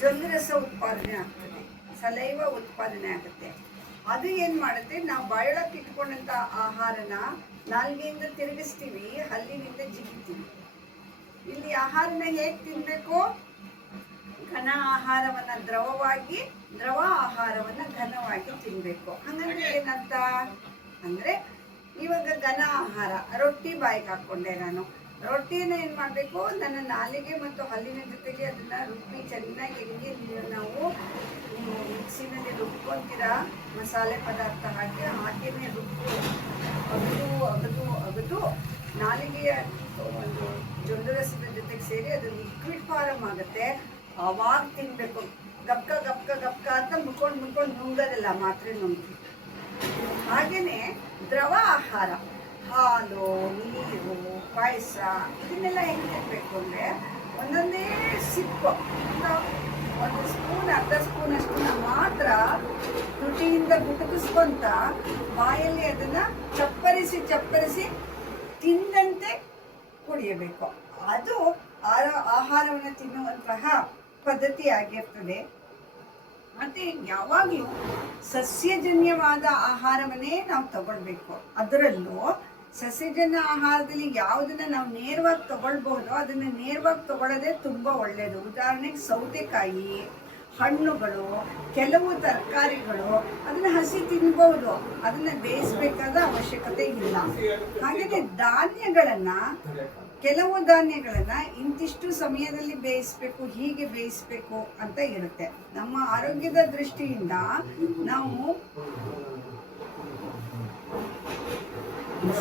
ಜೊಲ್ಲು ರಸ ಉತ್ಪಾದನೆ ಆಗ್ತದೆ, ಸಲೈವ ಉತ್ಪಾದನೆ ಆಗುತ್ತೆ. ಅದು ಏನು ಮಾಡುತ್ತೆ, ನಾವು ಬಾಯೊಳಕ್ಕೆ ಇಟ್ಕೊಂಡಂಥ ಆಹಾರನ ನಾಲ್ಗೆಯಿಂದ ತಿರುಗಿಸ್ತೀವಿ, ಹಲ್ಲಿನಿಂದ ಜಿಗಿತೀವಿ. ಇಲ್ಲಿ ಆಹಾರನ ಹೇಗೆ ತಿನ್ನಬೇಕು? ಘನ ಆಹಾರವನ್ನು ದ್ರವವಾಗಿ, ದ್ರವ ಆಹಾರವನ್ನು ಘನವಾಗಿ ತಿನ್ನಬೇಕು. ಹಾಗಂದ್ರೆ ಏನಂತ ಅಂದರೆ, ಇವಾಗ ಘನ ಆಹಾರ ರೊಟ್ಟಿ ಬಾಯಿಗೆ ಹಾಕ್ಕೊಂಡೆ, ನಾನು ರೊಟ್ಟಿನ ಏನು ಮಾಡಬೇಕು, ನನ್ನ ನಾಲಿಗೆ ಮತ್ತು ಹಲ್ಲಿನ ಜೊತೆಗೆ ಅದನ್ನು ರುಬ್ಬಿ ಚೆನ್ನಾಗಿ, ಹೆಂಗೆ ನಾವು ಮಿಕ್ಸಿನಲ್ಲಿ ರುಬ್ಕೊತೀರಾ ಮಸಾಲೆ ಪದಾರ್ಥ ಹಾಕಿನೇ ರುಬ್ಬು ಅಗದು ನಾಲಿಗೆಯ ಒಂದು ಜೊಲ್ಲು ರಸದ ಜೊತೆಗೆ ಸೇರಿ ಅದು ಲಿಕ್ವಿಡ್ ಫಾರಮ್ ಆಗುತ್ತೆ. ಆವಾಗ ತಿನ್ನಬೇಕು. ಗಪ್ಕ ಅಂತ ಮುಕ್ಕೊಂಡು ನುಂಗೋದಿಲ್ಲ, ಮಾತ್ರೆ ನುಂಗಿ. ಹಾಗೆಯೇ ದ್ರವ ಆಹಾರ, ಹಾಲು, ನೀರು, ಪಾಯಸ, ಇದನ್ನೆಲ್ಲ ಹೆಂಗೆ ತಿನ್ನಬೇಕು ಅಂದರೆ, ಒಂದೊಂದೇ ಸಿಪ್ಪು, ಒಂದು ಸ್ಪೂನ್, ಅರ್ಧ ಸ್ಪೂನ್ ಅಷ್ಟನ್ನ ಮಾತ್ರ ತುಟಿಯಿಂದ ಗುಟುಕಿಸ್ಕೊಂತ ಬಾಯಲ್ಲಿ ಅದನ್ನು ಚಪ್ಪರಿಸಿ ತಿಂದಂತೆ ಕುಡಿಯಬೇಕು. ಅದು ಆಹಾರವನ್ನು ತಿನ್ನುವಂತಹ ಪದ್ಧತಿ ಆಗಿರ್ತದೆ. ಮತ್ತು ಯಾವಾಗಲೂ ಸಸ್ಯಜನ್ಯವಾದ ಆಹಾರವನ್ನೇ ನಾವು ತಗೊಳ್ಬೇಕು. ಅದರಲ್ಲೂ ಸಸ್ಯಜನ್ಯ ಆಹಾರದಲ್ಲಿ ಯಾವುದನ್ನು ನಾವು ನೇರವಾಗಿ ತಗೊಳ್ಬಹುದೋ ಅದನ್ನು ನೇರವಾಗಿ ತಗೊಳ್ಳೋದೇ ತುಂಬ ಒಳ್ಳೆಯದು. ಉದಾಹರಣೆಗೆ ಸೌತೆಕಾಯಿ, ಹಣ್ಣುಗಳು, ಕೆಲವು ತರಕಾರಿಗಳು ಅದನ್ನು ಹಸಿ ತಿನ್ಬಹುದು, ಅದನ್ನು ಬೇಯಿಸಬೇಕಾದ ಅವಶ್ಯಕತೆ ಇಲ್ಲ. ಹಾಗೆಯೇ ಕೆಲವು ಧಾನ್ಯಗಳನ್ನು ಇಂತಿಷ್ಟು ಸಮಯದಲ್ಲಿ ಬೇಯಿಸಬೇಕು, ಹೀಗೆ ಬೇಯಿಸಬೇಕು ಅಂತ ಇರುತ್ತೆ. ನಮ್ಮ ಆರೋಗ್ಯದ ದೃಷ್ಟಿಯಿಂದ ನಾವು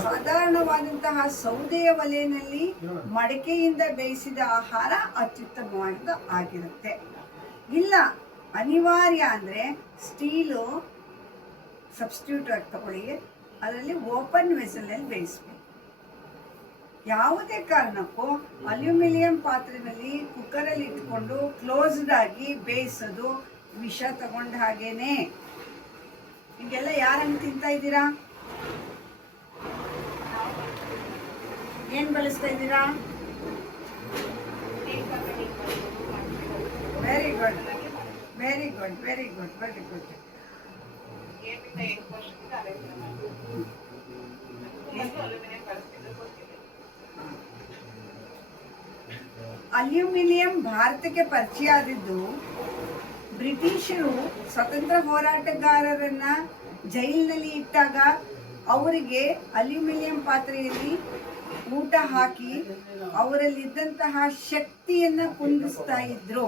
ಸಾಧಾರಣವಾದಂತಹ ಸೌದೆಯ ಒಲೆಯಲ್ಲಿ ಮಡಕೆಯಿಂದ ಬೇಯಿಸಿದ ಆಹಾರ ಅತ್ಯುತ್ತಮವಾದ ಆಗಿರುತ್ತೆ. ಇಲ್ಲ ಅನಿವಾರ್ಯ ಅಂದರೆ ಸ್ಟೀಲು ಸಬ್ಸ್ಟಿಟ್ಯೂಟ್ ಆಗಿ ತಗೊಳ್ಳಿ, ಅದರಲ್ಲಿ ಓಪನ್ ವೆಸಲಲ್ಲಿ ಬೇಯಿಸ್ಬೇಕು. ಯಾವುದೇ ಕಾರಣಕ್ಕೂ ಅಲ್ಯೂಮಿನಿಯಂ ಪಾತ್ರೆಯಲ್ಲಿ ಕುಕ್ಕರಲ್ಲಿ ಇಟ್ಕೊಂಡು ಕ್ಲೋಸ್ಡ್ ಆಗಿ ಬೇಯಿಸೋದು ವಿಷ ತಗೊಂಡ ಹಾಗೇನೆ. ಈಗೆಲ್ಲ ಯಾರಂಗೆ ತಿಂತಾ ಇದ್ದೀರಾ? ಏನು ಬಳಸ್ತಾ ಇದ್ದೀರಾ? Very good. ಅಲ್ಯೂಮಿನಿಯಂ ಭಾರತಕ್ಕೆ ಪರಿಚಯ ಆದಿದ್ದು ಬ್ರಿಟಿಷರು ಸ್ವತಂತ್ರ ಹೋರಾಟಗಾರರನ್ನ ಜೈಲಿನಲ್ಲಿ ಇಟ್ಟಾಗ ಅವರಿಗೆ ಅಲ್ಯೂಮಿನಿಯಂ ಪಾತ್ರೆಯಲ್ಲಿ ಊಟ ಹಾಕಿ ಅವರಲ್ಲಿದ್ದಂತಹ ಶಕ್ತಿಯನ್ನು ಕುಂದಿಸ್ತಾ ಇದ್ರು.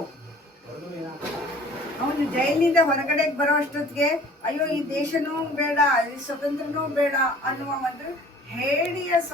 ಅವನು ಜೈಲಿನಿಂದ ಹೊರಗಡೆ ಬರೋ ಅಷ್ಟೊತ್ತಿಗೆ ಅಯ್ಯೋ ಈ ದೇಶನೂ ಬೇಡ, ಈ ಸ್ವತಂತ್ರನೂ ಬೇಡ ಅನ್ನುವ ಒಂದು ಹೇಡಿಯ